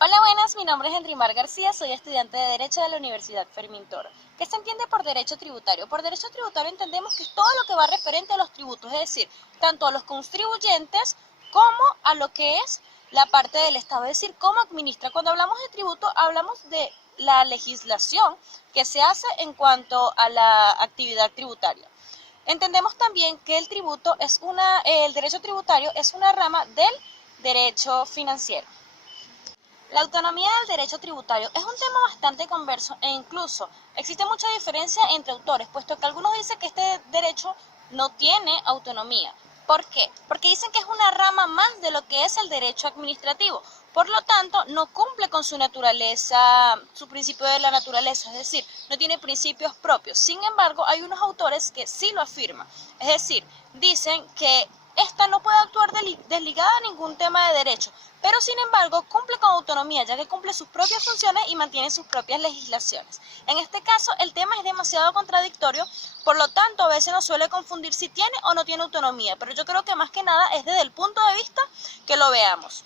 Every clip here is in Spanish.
Hola, buenas, mi nombre es Endrimar García, soy estudiante de Derecho de la Universidad Fermín Toro. ¿Qué se entiende por derecho tributario? Por derecho tributario entendemos que es todo lo que va referente a los tributos, es decir, tanto a los contribuyentes como a lo que es la parte del Estado, es decir, cómo administra. Cuando hablamos de tributo, hablamos de la legislación que se hace en cuanto a la actividad tributaria. Entendemos también que el derecho tributario es una rama del derecho financiero. La autonomía del derecho tributario es un tema bastante converso e incluso existe mucha diferencia entre autores, puesto que algunos dicen que este derecho no tiene autonomía. ¿Por qué? Porque dicen que es una rama más de lo que es el derecho administrativo. Por lo tanto, no cumple con su naturaleza, su principio de la naturaleza, es decir, no tiene principios propios. Sin embargo, hay unos autores que sí lo afirman, es decir, dicen que esta no puede actuar desligada a ningún tema de derecho, pero sin embargo cumple con autonomía, ya que cumple sus propias funciones y mantiene sus propias legislaciones. En este caso, el tema es demasiado contradictorio, por lo tanto a veces nos suele confundir si tiene o no tiene autonomía, pero yo creo que más que nada es desde el punto de vista que lo veamos.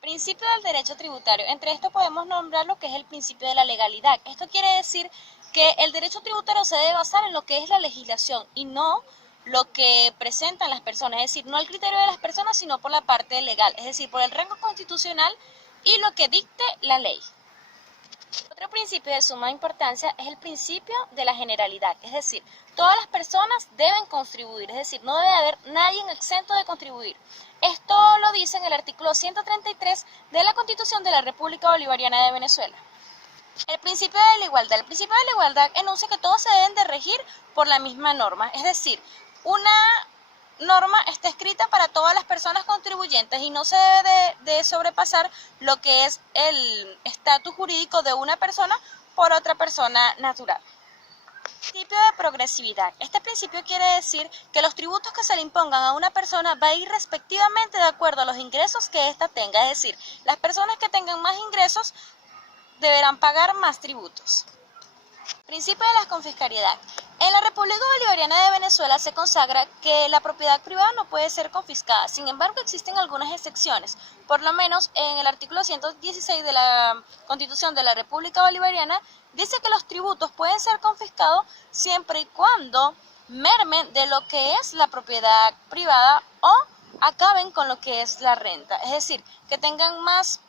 Principio del derecho tributario. Entre esto podemos nombrar lo que es el principio de la legalidad. Esto quiere decir que el derecho tributario se debe basar en lo que es la legislación y no lo que presentan las personas, es decir, no el criterio de las personas, sino por la parte legal, es decir, por el rango constitucional y lo que dicte la ley. Otro principio de suma importancia es el principio de la generalidad, es decir, todas las personas deben contribuir, es decir, no debe haber nadie exento de contribuir. Esto lo dice en el artículo 133 de la Constitución de la República Bolivariana de Venezuela. El principio de la igualdad. El principio de la igualdad enuncia que todos se deben de regir por la misma norma, es decir, una norma está escrita para todas las personas contribuyentes y no se debe de sobrepasar lo que es el estatus jurídico de una persona por otra persona natural. Principio de progresividad. Este principio quiere decir que los tributos que se le impongan a una persona va a ir respectivamente de acuerdo a los ingresos que ésta tenga, es decir, las personas que tengan más ingresos deberán pagar más tributos. Principio de la confiscariedad. En la República Bolivariana de Venezuela se consagra que la propiedad privada no puede ser confiscada. Sin embargo, existen algunas excepciones. Por lo menos en el artículo 116 de la Constitución de la República Bolivariana dice que los tributos pueden ser confiscados siempre y cuando mermen de lo que es la propiedad privada o acaben con lo que es la renta. Es decir, que tengan más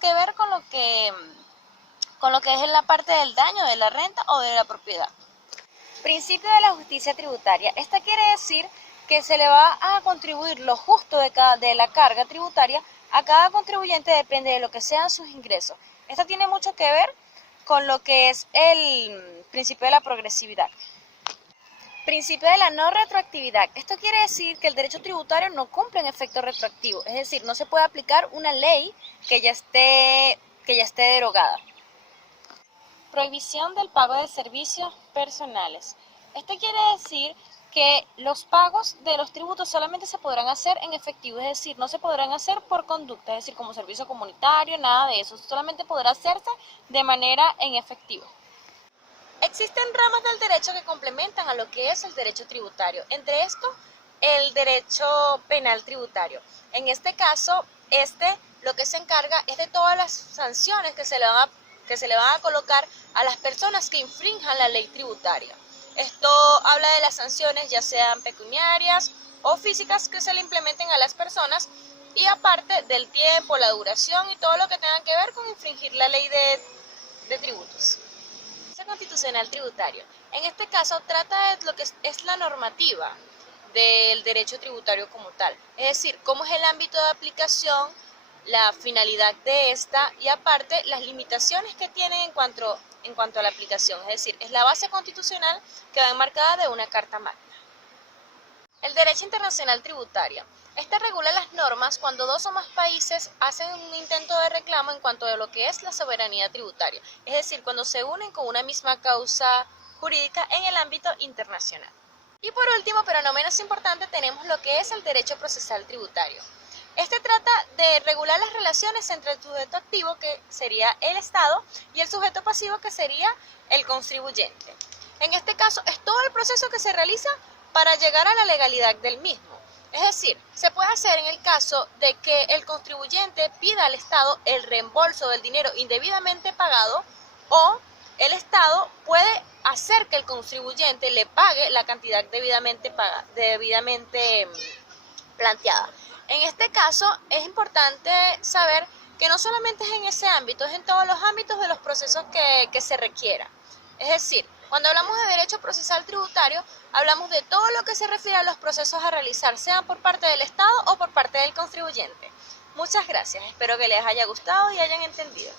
que ver con lo que es en la parte del daño de la renta o de la propiedad. Principio de la justicia tributaria. Esta quiere decir que se le va a contribuir lo justo de la carga tributaria a cada contribuyente, depende de lo que sean sus ingresos. Esto tiene mucho que ver con lo que es el principio de la progresividad. Principio de la no retroactividad. Esto quiere decir que el derecho tributario no cumple en efecto retroactivo, es decir, no se puede aplicar una ley que ya esté derogada. Prohibición del pago de servicios personales. Esto quiere decir que los pagos de los tributos solamente se podrán hacer en efectivo, es decir, no se podrán hacer por conducta, es decir, como servicio comunitario, nada de eso, solamente podrá hacerse de manera en efectivo. Existen ramas del derecho que complementan a lo que es el derecho tributario, entre estos el derecho penal tributario. En este caso, lo que se encarga es de todas las sanciones que se le van a colocar a las personas que infrinjan la ley tributaria. Esto habla de las sanciones ya sean pecuniarias o físicas que se le implementen a las personas y aparte del tiempo, la duración y todo lo que tenga que ver con infringir la ley de tributos. Constitucional tributario. En este caso trata de lo que es la normativa del derecho tributario como tal, es decir, cómo es el ámbito de aplicación, la finalidad de esta y aparte las limitaciones que tiene en cuanto a la aplicación, es decir, es la base constitucional que va enmarcada de una carta magna. El derecho internacional tributario. Este regula las normas cuando dos o más países hacen un intento de reclamo en cuanto a lo que es la soberanía tributaria, es decir, cuando se unen con una misma causa jurídica en el ámbito internacional. Y por último, pero no menos importante, tenemos lo que es el derecho procesal tributario. Este trata de regular las relaciones entre el sujeto activo, que sería el Estado, y el sujeto pasivo, que sería el contribuyente. En este caso, es todo el proceso que se realiza para llegar a la legalidad del mismo. Es decir, se puede hacer en el caso de que el contribuyente pida al Estado el reembolso del dinero indebidamente pagado, o el Estado puede hacer que el contribuyente le pague la cantidad debidamente planteada. En este caso es importante saber que no solamente es en ese ámbito, es en todos los ámbitos de los procesos que se requiera. Es decir, cuando hablamos de derecho procesal tributario, hablamos de todo lo que se refiere a los procesos a realizar, sean por parte del Estado o por parte del contribuyente. Muchas gracias, espero que les haya gustado y hayan entendido.